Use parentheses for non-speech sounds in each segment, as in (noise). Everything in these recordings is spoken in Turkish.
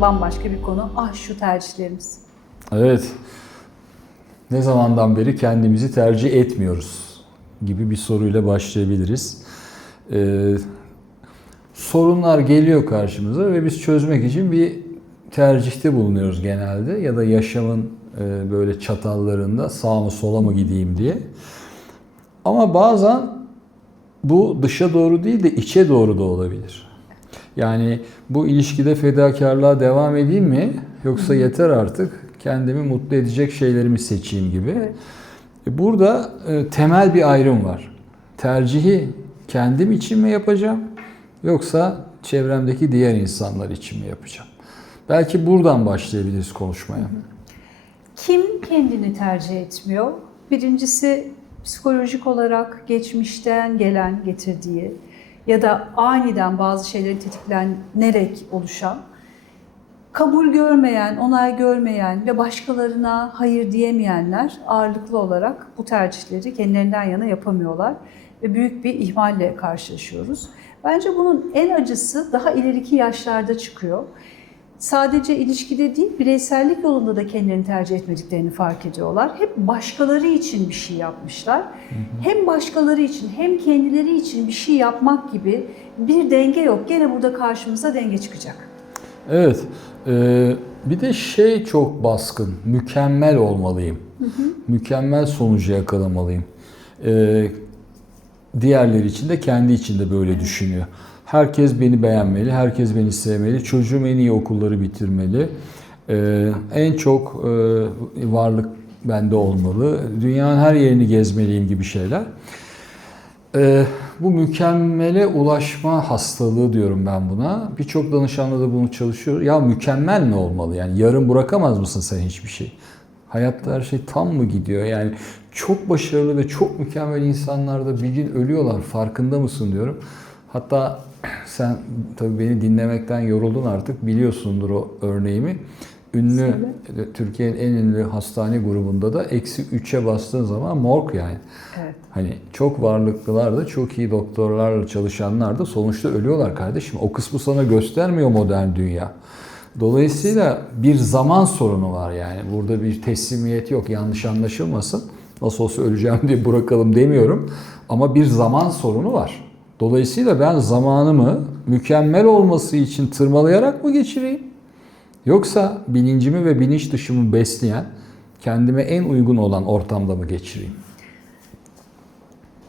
bambaşka bir konu. Ah şu tercihlerimiz. Evet. Ne zamandan beri kendimizi tercih etmiyoruz gibi bir soruyla başlayabiliriz. Ee, sorunlar geliyor karşımıza ve biz çözmek için bir tercihte bulunuyoruz genelde ya da yaşamın e, böyle çatallarında sağ mı sola mı gideyim diye. Ama bazen bu dışa doğru değil de içe doğru da olabilir. Yani bu ilişkide fedakarlığa devam edeyim mi yoksa yeter artık kendimi mutlu edecek şeylerimi seçeyim gibi. E, Burada e, temel bir ayrım var. Tercihi kendim için mi yapacağım yoksa çevremdeki diğer insanlar için mi yapacağım? Belki buradan başlayabiliriz konuşmaya. Kim kendini tercih etmiyor? Birincisi psikolojik olarak geçmişten gelen getirdiği ya da aniden bazı şeyleri tetiklenerek oluşan, kabul görmeyen, onay görmeyen ve başkalarına hayır diyemeyenler ağırlıklı olarak bu tercihleri kendilerinden yana yapamıyorlar ve büyük bir ihmalle karşılaşıyoruz. Bence bunun en acısı daha ileriki yaşlarda çıkıyor sadece ilişkide değil, bireysellik yolunda da kendilerini tercih etmediklerini fark ediyorlar. Hep başkaları için bir şey yapmışlar. Hem başkaları için hem kendileri için bir şey yapmak gibi bir denge yok. Gene burada karşımıza denge çıkacak. Evet. e, bir de şey çok baskın. Mükemmel olmalıyım. Mükemmel sonucu yakalamalıyım. E, diğerleri için de kendi için de böyle düşünüyor. Herkes beni beğenmeli, herkes beni sevmeli, çocuğum en iyi okulları bitirmeli. E, en çok e, varlık bende olmalı, dünyanın her yerini gezmeliyim gibi şeyler. Ee, bu mükemmele ulaşma hastalığı diyorum ben buna. Birçok danışanla da bunu çalışıyor. Ya mükemmel mi olmalı? Yani yarın bırakamaz mısın sen hiçbir şey? Hayatta her şey tam mı gidiyor? Yani çok başarılı ve çok mükemmel insanlar da bir gün ölüyorlar. Farkında mısın diyorum. Hatta sen tabii beni dinlemekten yoruldun artık. Biliyorsundur o örneğimi. Ünlü, Söyle. Türkiye'nin en ünlü hastane grubunda da eksi 3'e bastığın zaman morg yani. Evet. Hani çok varlıklılar da çok iyi doktorlarla çalışanlar da sonuçta ölüyorlar kardeşim. O kısmı sana göstermiyor modern dünya. Dolayısıyla bir zaman sorunu var yani. Burada bir teslimiyet yok. Yanlış anlaşılmasın. Nasıl olsa öleceğim diye bırakalım demiyorum. Ama bir zaman sorunu var. Dolayısıyla ben zamanımı mükemmel olması için tırmalayarak mı geçireyim? Yoksa bilincimi ve bilinç dışımı besleyen, kendime en uygun olan ortamda mı geçireyim?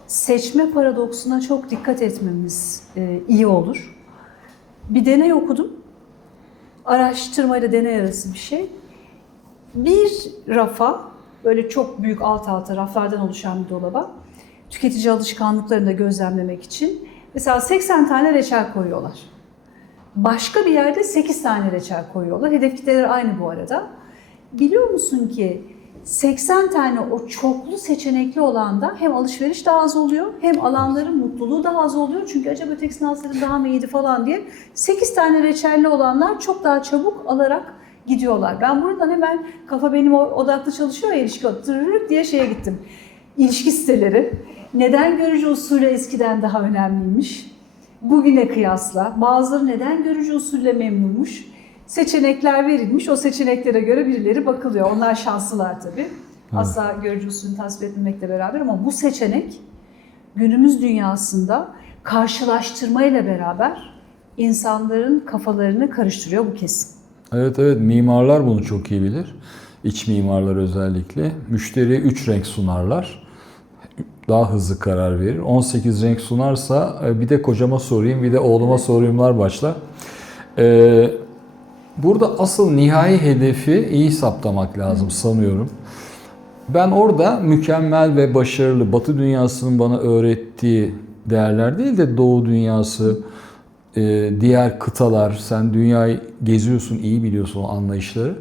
Seçme paradoksuna çok dikkat etmemiz e, iyi olur. Bir deney okudum. Araştırmayla deney arası bir şey. Bir rafa, böyle çok büyük alt alta raflardan oluşan bir dolaba, tüketici alışkanlıklarını da gözlemlemek için mesela 80 tane reçel koyuyorlar. Başka bir yerde 8 tane reçel koyuyorlar. Hedef kitleleri aynı bu arada. Biliyor musun ki 80 tane o çoklu seçenekli olanda hem alışveriş daha az oluyor hem alanların mutluluğu daha az oluyor. Çünkü acaba ötekisini alsaydım daha mı iyiydi falan diye 8 tane reçelli olanlar çok daha çabuk alarak gidiyorlar. Ben buradan hemen kafa benim odaklı çalışıyor ya ilişki diye şeye gittim. İlişki siteleri neden görücü usulü eskiden daha önemliymiş? Bugüne kıyasla bazıları neden görücü usulle memnunmuş? Seçenekler verilmiş. O seçeneklere göre birileri bakılıyor. Onlar şanslılar tabii. Asla görücü usulünü tasvip etmemekle beraber ama bu seçenek günümüz dünyasında karşılaştırmayla beraber insanların kafalarını karıştırıyor bu kesin. Evet evet mimarlar bunu çok iyi bilir. İç mimarlar özellikle. Müşteriye 3 renk sunarlar. Daha hızlı karar verir. 18 renk sunarsa e, bir de kocama sorayım bir de oğluma sorayımlar başlar. Ee, burada asıl nihai hedefi iyi saptamak lazım sanıyorum. Ben orada mükemmel ve başarılı Batı dünyasının bana öğrettiği değerler değil de Doğu dünyası, e, diğer kıtalar, sen dünyayı geziyorsun, iyi biliyorsun o anlayışları.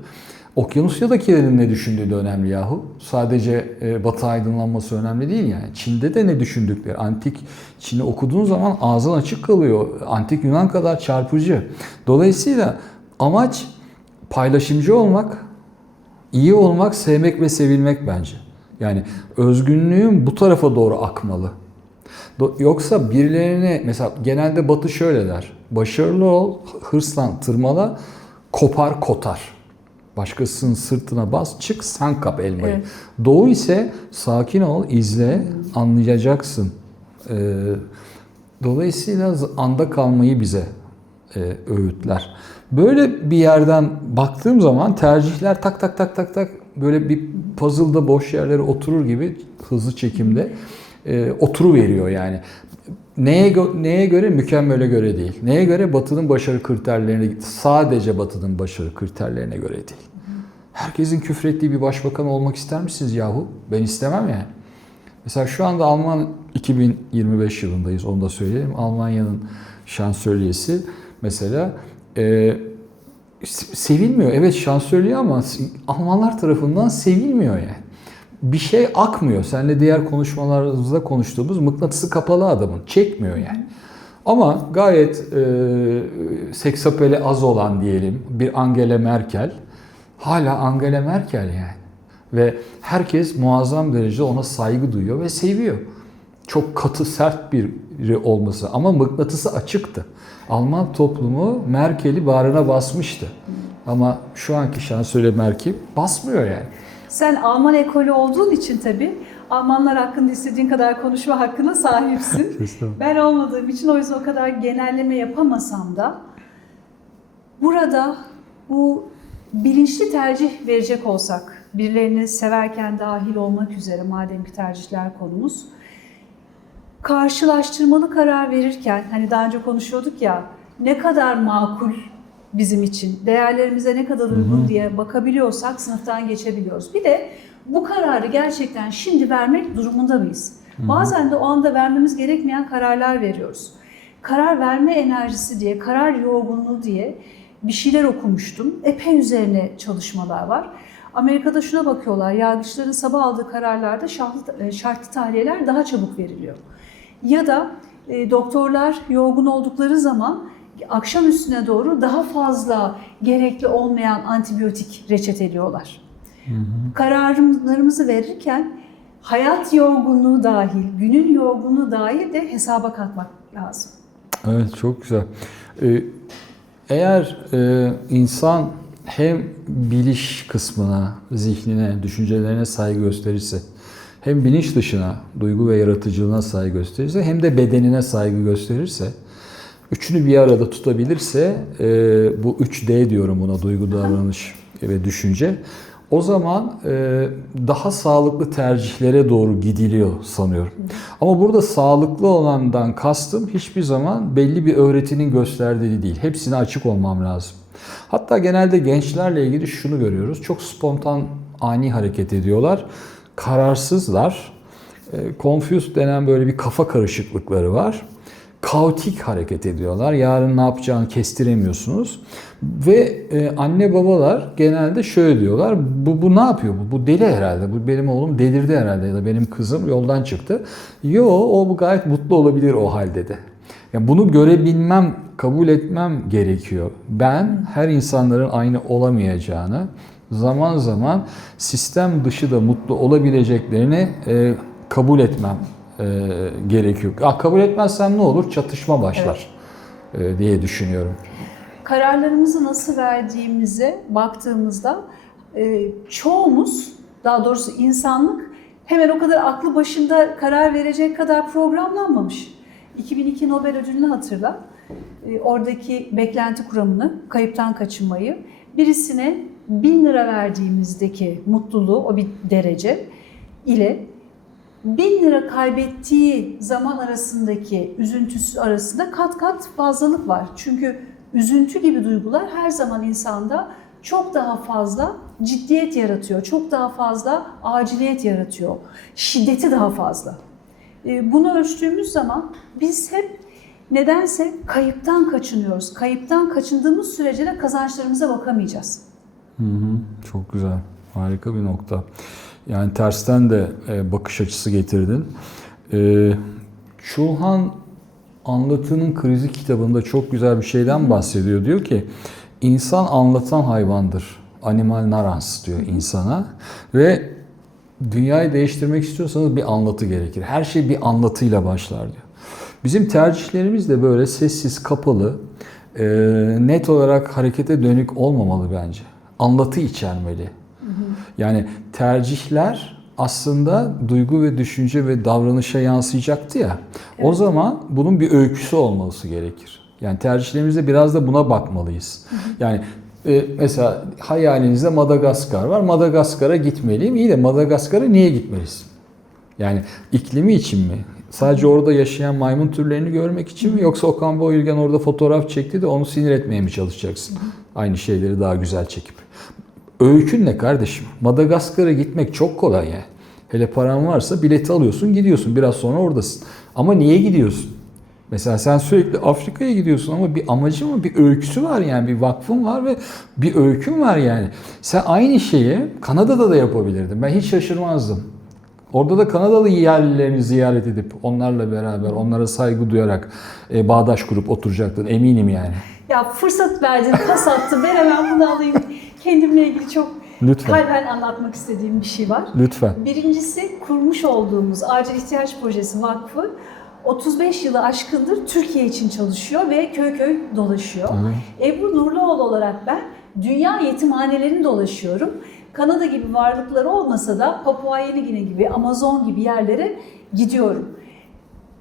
Okyanusya'dakilerin ne düşündüğü de önemli yahu. Sadece e, Batı aydınlanması önemli değil yani. Çin'de de ne düşündükleri. Antik Çin'i okuduğun zaman ağzın açık kalıyor. Antik Yunan kadar çarpıcı. Dolayısıyla amaç paylaşımcı olmak, iyi olmak, sevmek ve sevilmek bence. Yani özgünlüğün bu tarafa doğru akmalı. Yoksa birilerini mesela genelde Batı şöyle der. Başarılı ol, hırslan, tırmala, kopar kotar. Başkasının sırtına bas, çık sen kap elmayı. Evet. Doğu ise sakin ol, izle, anlayacaksın. Ee, dolayısıyla anda kalmayı bize e, öğütler. Böyle bir yerden baktığım zaman tercihler tak tak tak tak tak böyle bir puzzle'da boş yerlere oturur gibi hızlı çekimde e, oturu veriyor yani. Neye gö- neye göre mükemmele göre değil. Neye göre Batı'nın başarı kriterlerine sadece Batı'nın başarı kriterlerine göre değil. Herkesin küfrettiği bir başbakan olmak ister misiniz yahu? Ben istemem yani. Mesela şu anda Alman 2025 yılındayız onu da söyleyelim. Almanya'nın şansölyesi mesela e, se- sevilmiyor. Evet şansölye ama Almanlar tarafından sevilmiyor yani. Bir şey akmıyor. Seninle diğer konuşmalarımızda konuştuğumuz mıknatısı kapalı adamın. Çekmiyor yani. Ama gayet e, seksapeli az olan diyelim bir Angela Merkel hala Angela Merkel yani. Ve herkes muazzam derecede ona saygı duyuyor ve seviyor. Çok katı sert biri olması ama mıknatısı açıktı. Alman toplumu Merkel'i bağrına basmıştı. Ama şu anki şansölye Merkel basmıyor yani. Sen Alman ekolü olduğun için tabii Almanlar hakkında istediğin kadar konuşma hakkına sahipsin. (laughs) Ben olmadığım için o yüzden o kadar genelleme yapamasam da burada bu bilinçli tercih verecek olsak, birilerini severken dahil olmak üzere madem ki tercihler konumuz, karşılaştırmalı karar verirken hani daha önce konuşuyorduk ya ne kadar makul bizim için, değerlerimize ne kadar uygun diye bakabiliyorsak sınıftan geçebiliyoruz. Bir de bu kararı gerçekten şimdi vermek durumunda mıyız? Bazen de o anda vermemiz gerekmeyen kararlar veriyoruz. Karar verme enerjisi diye, karar yorgunluğu diye bir şeyler okumuştum. Epey üzerine çalışmalar var. Amerika'da şuna bakıyorlar, yargıçların sabah aldığı kararlarda şartlı, e, şartlı tahliyeler daha çabuk veriliyor. Ya da e, doktorlar yorgun oldukları zaman akşam üstüne doğru daha fazla gerekli olmayan antibiyotik reçeteliyorlar. Kararlarımızı verirken hayat yorgunluğu dahil, günün yorgunluğu dahil de hesaba katmak lazım. Evet çok güzel. Ee, eğer e, insan hem biliş kısmına, zihnine, düşüncelerine saygı gösterirse, hem bilinç dışına, duygu ve yaratıcılığına saygı gösterirse, hem de bedenine saygı gösterirse, üçünü bir arada tutabilirse, e, bu 3D diyorum buna, duygu, davranış ve düşünce, o zaman e, daha sağlıklı tercihlere doğru gidiliyor sanıyorum. Ama burada sağlıklı olandan kastım hiçbir zaman belli bir öğretinin gösterdiği değil. Hepsine açık olmam lazım. Hatta genelde gençlerle ilgili şunu görüyoruz. Çok spontan, ani hareket ediyorlar. Kararsızlar. E, confused denen böyle bir kafa karışıklıkları var kaotik hareket ediyorlar. Yarın ne yapacağını kestiremiyorsunuz. Ve e, anne babalar genelde şöyle diyorlar. Bu, bu ne yapıyor? Bu, bu deli herhalde. Bu benim oğlum delirdi herhalde ya da benim kızım yoldan çıktı. Yo o bu gayet mutlu olabilir o halde de. Yani bunu görebilmem, kabul etmem gerekiyor. Ben her insanların aynı olamayacağını, zaman zaman sistem dışı da mutlu olabileceklerini e, kabul etmem e, gerekiyor. Ah, kabul etmezsem ne olur? Çatışma başlar e, diye düşünüyorum. Kararlarımızı nasıl verdiğimize baktığımızda e, çoğumuz, daha doğrusu insanlık hemen o kadar aklı başında karar verecek kadar programlanmamış. 2002 Nobel ödülünü hatırla. E, oradaki beklenti kuramını, kayıptan kaçınmayı, birisine 1000 lira verdiğimizdeki mutluluğu, o bir derece ile 1000 lira kaybettiği zaman arasındaki üzüntüsü arasında kat kat fazlalık var. Çünkü üzüntü gibi duygular her zaman insanda çok daha fazla ciddiyet yaratıyor, çok daha fazla aciliyet yaratıyor, şiddeti daha fazla. E, Bunu ölçtüğümüz zaman biz hep nedense kayıptan kaçınıyoruz. Kayıptan kaçındığımız sürece de kazançlarımıza bakamayacağız. Hı hı, çok güzel. Harika bir nokta. Yani tersten de e, bakış açısı getirdin. E, Çulhan Anlatının Krizi kitabında çok güzel bir şeyden bahsediyor. Diyor ki insan anlatan hayvandır. Animal narans diyor insana. Ve dünyayı değiştirmek istiyorsanız bir anlatı gerekir. Her şey bir anlatıyla başlar diyor. Bizim tercihlerimiz de böyle sessiz, kapalı, e, net olarak harekete dönük olmamalı bence. Anlatı içermeli. Yani tercihler aslında duygu ve düşünce ve davranışa yansıyacaktı ya. O Evet. zaman bunun bir öyküsü olması gerekir. Yani tercihlerimizde biraz da buna bakmalıyız. Yani e, mesela hayalinizde Madagaskar var. Madagaskar'a gitmeliyim. İyi de Madagaskar'a niye gitmelisin? Yani iklimi için mi? Sadece orada yaşayan maymun türlerini görmek için mi? Yoksa Okan Bayülgen orada fotoğraf çekti de onu sinir etmeye mi çalışacaksın? Aynı şeyleri daha güzel çekip. Öykün ne kardeşim? Madagaskar'a gitmek çok kolay yani. Hele paran varsa bileti alıyorsun gidiyorsun. Biraz sonra oradasın. Ama niye gidiyorsun? Mesela sen sürekli Afrika'ya gidiyorsun ama bir amacı mı, bir öyküsü var yani. Bir vakfın var ve bir öykün var yani. Sen aynı şeyi Kanada'da da yapabilirdin. Ben hiç şaşırmazdım. Orada da Kanadalı yerlilerini ziyaret edip onlarla beraber, onlara saygı duyarak e, bağdaş kurup oturacaktın eminim yani. Ya fırsat verdin, pas attın. Ben hemen bunu alayım. Kendimle ilgili çok Lütfen. kalben anlatmak istediğim bir şey var. Lütfen. Birincisi kurmuş olduğumuz Acil İhtiyaç Projesi Vakfı 35 yılı aşkındır Türkiye için çalışıyor ve köy köy dolaşıyor. Ebru Nurluoğlu olarak ben dünya yetimhanelerini dolaşıyorum. Kanada gibi varlıkları olmasa da Papua Yeni Gine gibi, Amazon gibi yerlere gidiyorum.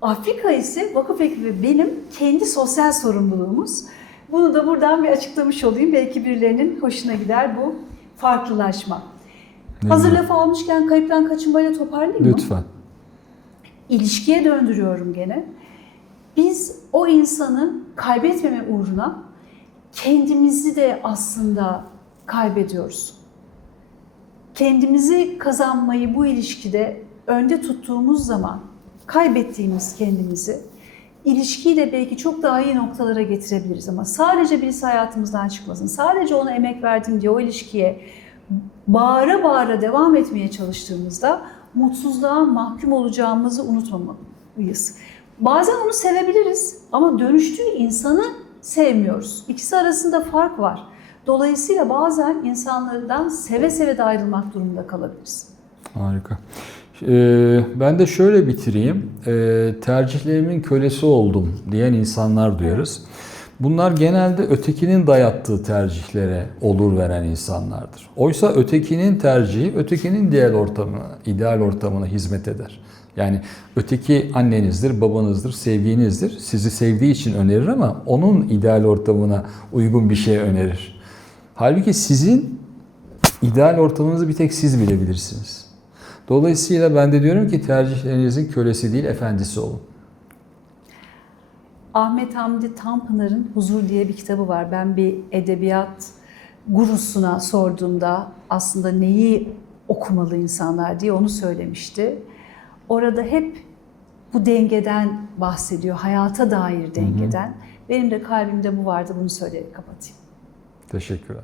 Afrika ise vakıf ekibi benim kendi sosyal sorumluluğumuz. Bunu da buradan bir açıklamış olayım. Belki birilerinin hoşuna gider bu farklılaşma. Ne Hazır lafı almışken kayıptan kaçınmayla toparlayayım mı? Lütfen. İlişkiye döndürüyorum gene. Biz o insanı kaybetmeme uğruna kendimizi de aslında kaybediyoruz. Kendimizi kazanmayı bu ilişkide önde tuttuğumuz zaman kaybettiğimiz kendimizi ilişkiyi de belki çok daha iyi noktalara getirebiliriz ama sadece birisi hayatımızdan çıkmasın. Sadece ona emek verdim diye o ilişkiye bağıra bağıra devam etmeye çalıştığımızda mutsuzluğa mahkum olacağımızı unutmamalıyız. Bazen onu sevebiliriz ama dönüştüğü insanı sevmiyoruz. İkisi arasında fark var. Dolayısıyla bazen insanlardan seve seve de ayrılmak durumunda kalabiliriz. Harika. Ee, ben de şöyle bitireyim. Ee, tercihlerimin kölesi oldum diyen insanlar duyarız. Bunlar genelde ötekinin dayattığı tercihlere olur veren insanlardır. Oysa ötekinin tercihi, ötekinin ideal ortamına, ideal ortamına hizmet eder. Yani öteki annenizdir, babanızdır, sevginizdir. Sizi sevdiği için önerir ama onun ideal ortamına uygun bir şey önerir. Halbuki sizin ideal ortamınızı bir tek siz bilebilirsiniz. Dolayısıyla ben de diyorum ki tercihlerinizin kölesi değil efendisi olun. Ahmet Hamdi Tanpınar'ın Huzur diye bir kitabı var. Ben bir edebiyat gurusuna sorduğumda aslında neyi okumalı insanlar diye onu söylemişti. Orada hep bu dengeden bahsediyor, hayata dair dengeden. Benim de kalbimde bu vardı, bunu söyleyerek kapatayım. Teşekkürler.